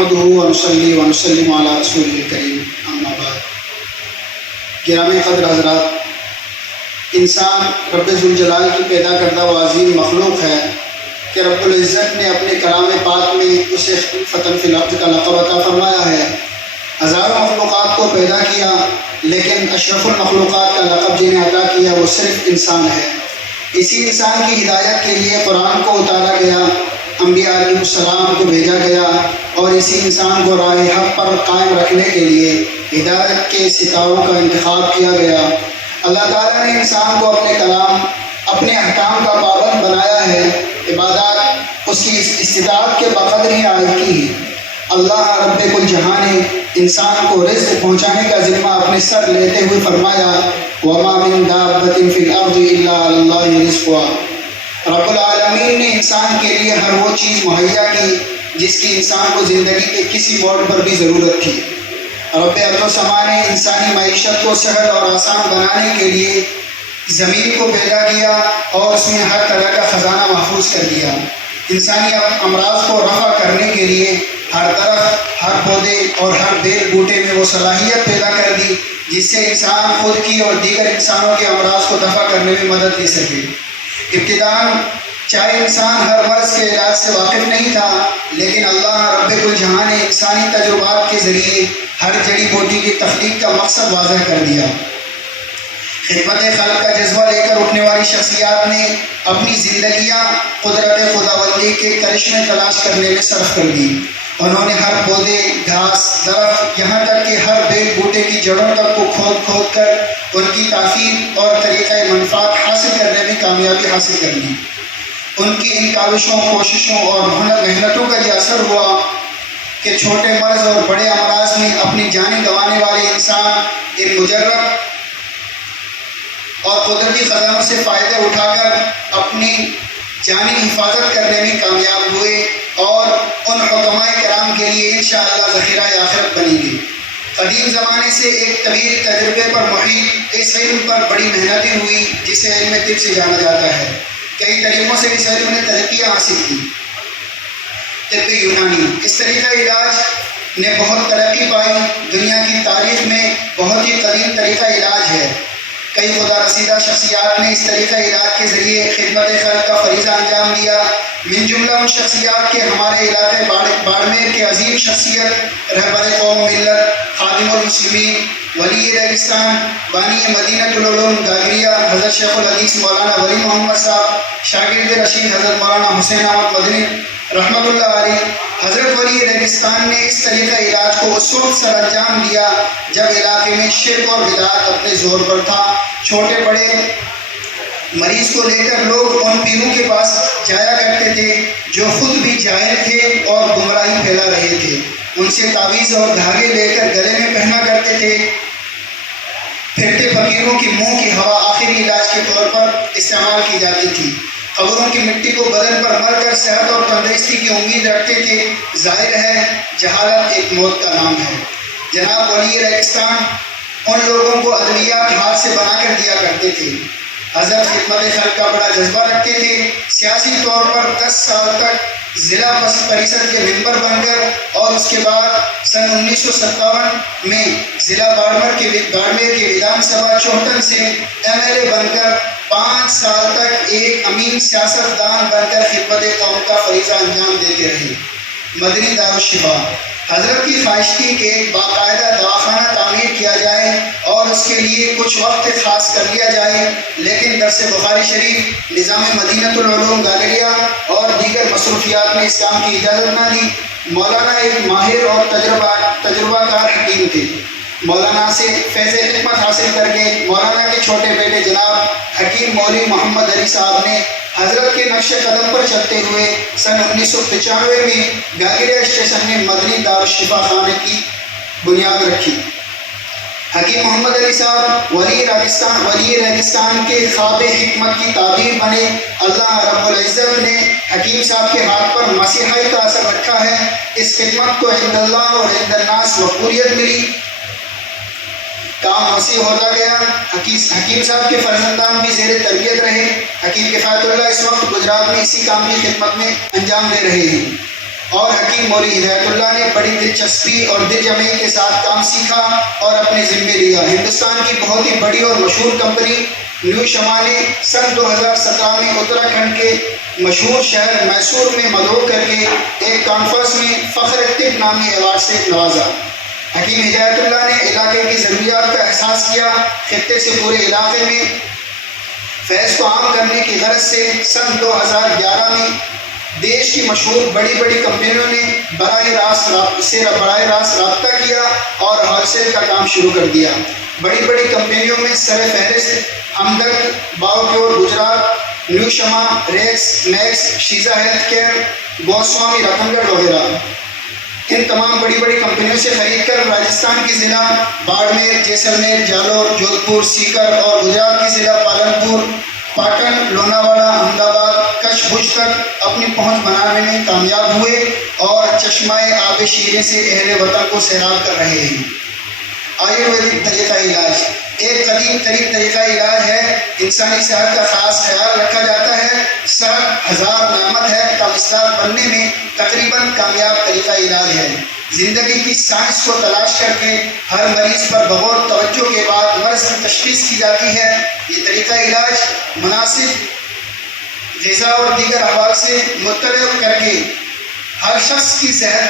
نحمده ونصلي ونسلم على رسول الكريم اما بعد. گرامی قدر حضرات، انسان رب ذوالجلال کی پیدا کردہ و عظیم مخلوق ہے کہ رب العزت نے اپنے کلام پاک میں اسے فتن فی الارض کا لقب عطا فرمایا ہے. ہزاروں مخلوقات کو پیدا کیا، لیکن اشرف المخلوقات کا لقب جنہیں عطا کیا وہ صرف انسان ہے. اسی انسان کی ہدایت کے لیے قرآن کو اتارا گیا، انبیاء علیہ السلام کو بھیجا گیا، اور اسی انسان کو راہ حق پر قائم رکھنے کے لیے ہدایت کے ستاروں کا انتخاب کیا گیا. اللہ تعالیٰ نے انسان کو اپنے کلام، اپنے احکام کا پابند بنایا ہے. عبادات اس کی استطاعت کے بقدر ہی عائد کی ہے. اللہ رب کل جہاں نے انسان کو رزق پہنچانے کا ذمہ اپنے سر لیتے ہوئے فرمایا وَمَا مِن دَابَّةٍ فِي الْأَرْضِ إِلَّا عَلَى اللَّهِ رِزْقُهَا. رب العالمین نے انسان کے لیے ہر وہ چیز مہیا کی جس کی انسان کو زندگی کے کسی موڑ پر بھی ضرورت تھی. رب ارض و سما نے انسانی معیشت کو سہل اور آسان بنانے کے لیے زمین کو پیدا کیا اور اس میں ہر طرح کا خزانہ محفوظ کر دیا. انسانی امراض کو رفع کرنے کے لیے ہر طرف، ہر پودے اور ہر بیل بوٹے میں وہ صلاحیت پیدا کر دی جس سے انسان خود کی اور دیگر انسانوں کے امراض کو دفع کرنے میں مدد لے سکے. ابتداءً چاہے انسان ہر مرض کے علاج سے واقف نہیں تھا، لیکن اللہ رب کل جہاں نے انسانی تجربات کے ذریعے ہر جڑی بوٹی کی تخلیق کا مقصد واضح کر دیا. خدمت خلق کا جذبہ لے کر اٹھنے والی شخصیات نے اپنی زندگیاں قدرت خداوندی کے کرشمے تلاش کرنے میں صرف کر دی. انہوں نے ہر پودے، گھاس، درخت، یہاں تک کہ ہر بیل بوٹے کی جڑوں تک کو کھود کھود کر ان کی تافید اور طریقۂ منفعت حاصل کرنے میں کامیابی حاصل کر لی. ان کی ان کاوشوں، کوششوں اور محنتوں کا یہ اثر ہوا کہ چھوٹے مرض اور بڑے امراض میں اپنی جانیں گنوانے والے انسان ان مجرب اور قدرتی خزانوں سے فائدہ اٹھا کر اپنی جانی حفاظت کرنے میں کامیاب ہوئے اور ان حکماء کرام کے لیے انشاءاللہ ذخیرہ آخرت بنیں گے. قدیم زمانے سے ایک طویل تجربے پر محیط اس علم پر بڑی محنتیں ہوئی جسے علم طب سے جانا جاتا ہے. کئی طریقوں سے اس علم نے ترقیاں حاصل کی. طب یونانی، اس طریقہ علاج نے بہت ترقی پائی. دنیا کی تاریخ میں بہت ہی قدیم طریقہ علاج ہے. کئی خدا رسیدہ شخصیات نے اس طریقہ علاج کے ذریعے خدمت خلق کا فریضہ انجام دیا. من جملہ ان شخصیات کے ہمارے علاقے باڑمیر کے عظیم شخصیت، رہبر قوم ملت، خادم المسلمین، ولی ریگستان، بانی مدینۃ العلوم گاگریہ حضرت شیخ الحدیث مولانا ولی محمد صاحب، شاگرد رشید حضرت مولانا حسین احمد مدنی رحمۃ اللہ علیہ. حضرت ولی ریگستان نے اس طریقہ علاج کو اس وقت سر انجام دیا جب علاقے میں شرک اور بدعت اپنے زور پر تھا. چھوٹے بڑے مریض کو لے کر لوگ ان پیروں کے پاس جایا کرتے تھے جو خود بھی جاہل تھے اور گمراہی پھیلا رہے تھے. ان سے تعویذ اور دھاگے لے کر گلے میں پہنا کرتے تھے. پھرتے فقیروں کی منہ کی ہوا آخری علاج کے طور پر استعمال کی جاتی تھی. قبروں کی مٹی کو بدن پر مل کر صحت اور تندرستی کی امید رکھتے تھے. ظاہر ہے جہالت ایک موت کا نام ہے. جناب ولی ریگستان ان لوگوں کو ادویات ہاتھ سے بنا کر دیا کرتے تھے. حضرت خدمت خلق کا بڑا جذبہ رکھتے تھے. سیاسی طور پر 10 سال تک ضلع پریشد کے ممبر بن کر اور اس کے بعد سن 1957 میں ضلع باڑمیر کے ودھان سبھا چوہتن سے MLA بن کر 5 سال تک ایک امین سیاست دان بن کر خدمت قوم کا فریضہ انجام دیتے رہے. مدنی دارالشفا، حضرت کی خواہش تھی کہ ایک باقاعدہ دواخانہ تعمیر کیا جائے اور اس کے لیے کچھ وقت خاص کر لیا جائے، لیکن درس بخاری شریف، نظام مدینۃ العلوم گاگریہ اور دیگر مصروفیات نے اس کام کی اجازت نہ دی. مولانا ایک ماہر اور تجربہ کار حکیم تھے. مولانا سے فیض حکمت حاصل کر کے مولانا کے چھوٹے بیٹے جناب حکیم مولوی محمد علی صاحب نے حضرت کے نقش قدم پر چلتے ہوئے سن 1995 میں گاگریہ اسٹیشن میں مدنی دارالشفا خانے کی بنیاد رکھی. حکیم محمد علی صاحب ولی ریگستان کے خواب حکمت کی تعبیر بنے. اللہ رب العزت نے حکیم صاحب کے ہاتھ پر مسیحائی کا اثر رکھا ہے. اس خدمت کو عند اللہ اور عند الناس مقبولیت ملی. کام وسیع ہوتا گیا. حکیم صاحب کے فرزندان بھی زیر تربیت رہے. حکیم کفایت اللہ اس وقت گجرات میں اسی کام کی خدمت میں انجام دے رہے ہیں اور حکیم مولوی ہدایت اللہ نے بڑی دلچسپی اور دل جمعی کے ساتھ کام سیکھا اور اپنے ذمے لیا۔ ہندوستان کی بہت ہی بڑی اور مشہور کمپنی نیو شمع نے سن 2017 میں اتراکھنڈ کے مشہور شہر میسور میں مدعو کر کے ایک کانفرنس میں فخر طب نامی ایوارڈ سے نوازا۔ حکیم ہدایت اللہ نے علاقے کی ضروریات کا احساس کیا، خطے سے پورے علاقے میں فیض کو عام کرنے کی غرض سے سن 2011 میں دیش کی مشہور بڑی بڑی کمپنیوں نے براہ راست رابطہ کیا اور ہول سیل کا کام شروع کر دیا۔ بڑی بڑی کمپنیوں میں سر فہرست ہمدرد، باؤکیور Gujrat, new Shama, Rex, Max, Shiza health care, Goswami Ratan Garh وغیرہ۔ ان تمام بڑی بڑی کمپنیوں سے خرید کر راجستھان کی ضلع باڑمیر، جیسلمیر، جالور، جودھپور، سیکر اور گجرات کی ضلع پالنپور، پاٹن، لوناواڑا، احمد آباد، کچھ بھوج تک اپنی پہنچ بنانے میں کامیاب ہوئے اور چشمہ آب شیریں سے اہل وطن کو سیراب کر رہے ہیں۔ آیورویدک طریقہ علاج ایک قدیم ترین طریقہ علاج ہے۔ انسانی صحت کا خاص خیال رکھا جاتا ہے۔ صحت ہزار نعمت ہے کا مصداق بننے میں تقریباً کامیاب طریقہ علاج ہے۔ زندگی کی سائنس کو تلاش کر کے ہر مریض پر بغور توجہ کے بعد مرض کی تشخیص کی جاتی ہے۔ یہ طریقہ علاج مناسب غذا اور دیگر احوال سے مطلع کر کے ہر شخص کی صحت